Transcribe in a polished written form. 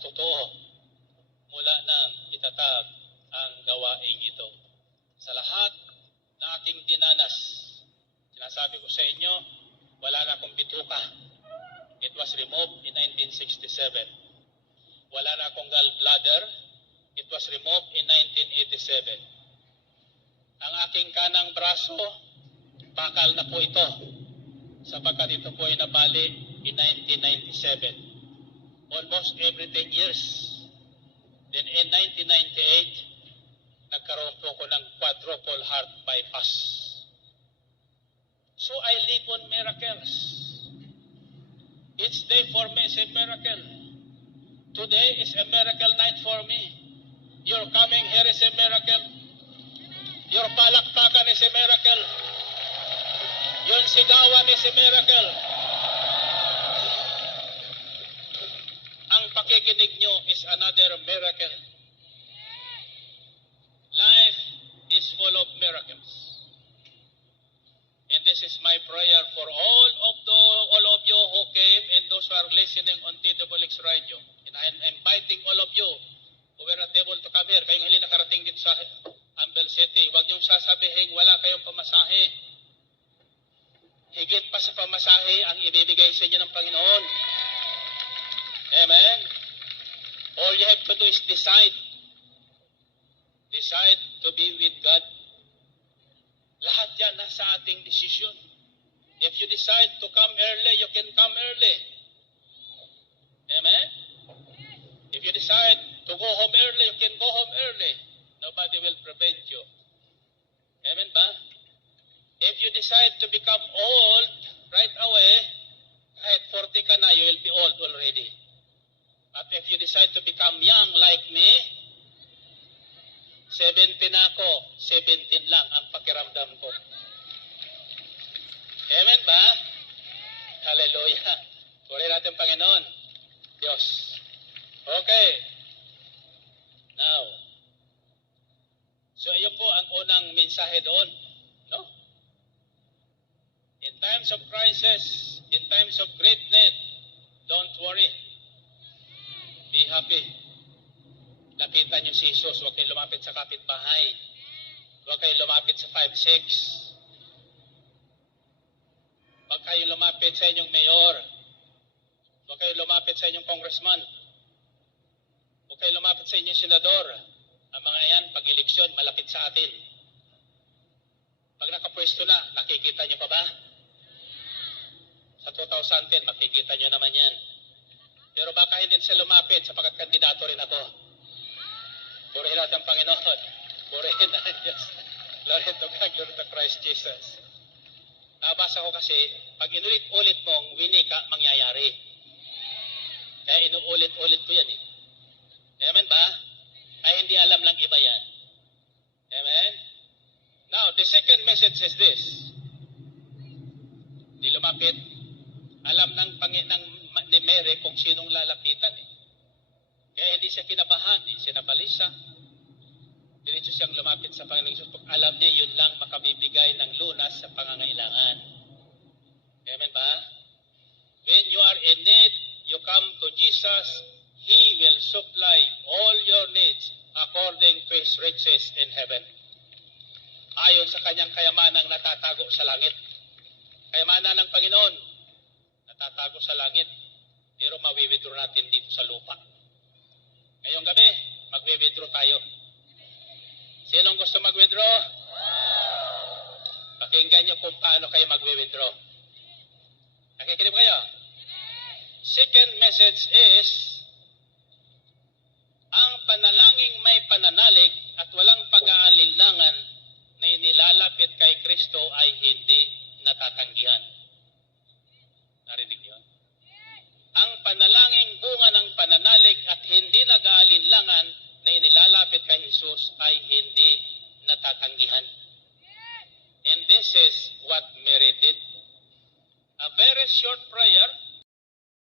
sa totoo mula nang itatag ang gawain ito. Sa lahat na aking dinanas, sinasabi ko sa inyo, wala na akong bituka. It was removed in 1967. Wala na akong gallbladder. It was removed in 1987. Ang aking kanang braso, bakal na po ito, sapagkat ito po ay nabali in 1997. Almost every 10 years. Then in 1998, nagkaroon po ko ng quadruple heart bypass. So I live on miracles. Each day for me is a miracle. Today is a miracle night for me. Your coming here is a miracle. Your palakpakan is a miracle. Yung sigawan is a miracle. Ang pakikinig nyo is another miracle. Life is full of miracles. And this is my prayer for all of you who came and those who are listening on DWX Radio. And I'm inviting all of you who were not able to come here. Kayong hindi nakarating dito sa Ambel City. Huwag niyong sasabihin wala kayong pamasahe. Higit pa sa pamasahe ang ibibigay sa inyo ng Panginoon. Amen? All you have to do is decide. Decide to be with God. Lahat yan nasa ating desisyon. If you decide to come early, you can come early. Amen? If you decide to go home early, you can go home early. Nobody will prevent you. Amen ba? If you decide to become old right away, kahit 40 ka na, you will be old already. But if you decide to become young like me, 70 na ako, 17 lang ang pakiramdam ko. Amen ba? Hallelujah. Puri natin Panginoon. Diyos. Okay. Now, so iyon po ang unang mensahe doon. No? In times of crisis, in times of great need, don't worry. Be happy. Lapitan niyo si Jesus. Huwag kayo lumapit sa kapitbahay. Huwag kayo lumapit sa 5-6. Huwag kayo lumapit sa inyong mayor. Huwag kayo lumapit sa inyong congressman. Huwag kayo lumapit sa inyong senador. Ang mga yan, pag eleksyon, malapit sa atin. Pag nakapwesto na, nakikita niyo pa ba? Sa 2010, makikita niyo naman yan. Pero baka hindi sila lumapit sapagkat kandidato rin ako. Purihin natin ang Panginoon. Purihin natin Diyos. Glory to God, glory to Christ Jesus. Nabasa ko kasi, pag inulit-ulit mong winika, mangyayari. Kaya inuulit-ulit ko yan eh. Amen ba? Ay hindi alam lang iba yan. Amen? Now, the second message is this. Di lumapit. Alam ni Mary kung sinong lalapitan eh. Kaya hindi siya kinabahan eh. Sinabalisa. Diretso siyang lumapit sa Panginoong Jesus. Alam niya yun lang makabibigay ng lunas sa pangangailangan. Amen ba? When you are in need, you come to Jesus. He will supply all your needs according to His riches in heaven. Ayon sa kanyang kayamanang natatago sa langit. Kayamanan ng Panginoon, natatago sa langit. Pero mawi-withdraw natin dito sa lupa. Ngayong gabi, magwi-withdraw tayo. Sinong gusto mag-withdraw? Pakinggan niyo kung paano kayo mag-withdraw. Nakikinig kayo? Second message is, ang panalangin may pananalig at walang pag-aalinlangan na inilalapit kay Kristo ay hindi natatanggihan. Narinig niyo? Ang panalangin bunga ng pananalig at hindi nag-aalinlangan na inilalapit kay Jesus ay hindi natatanggihan. And this is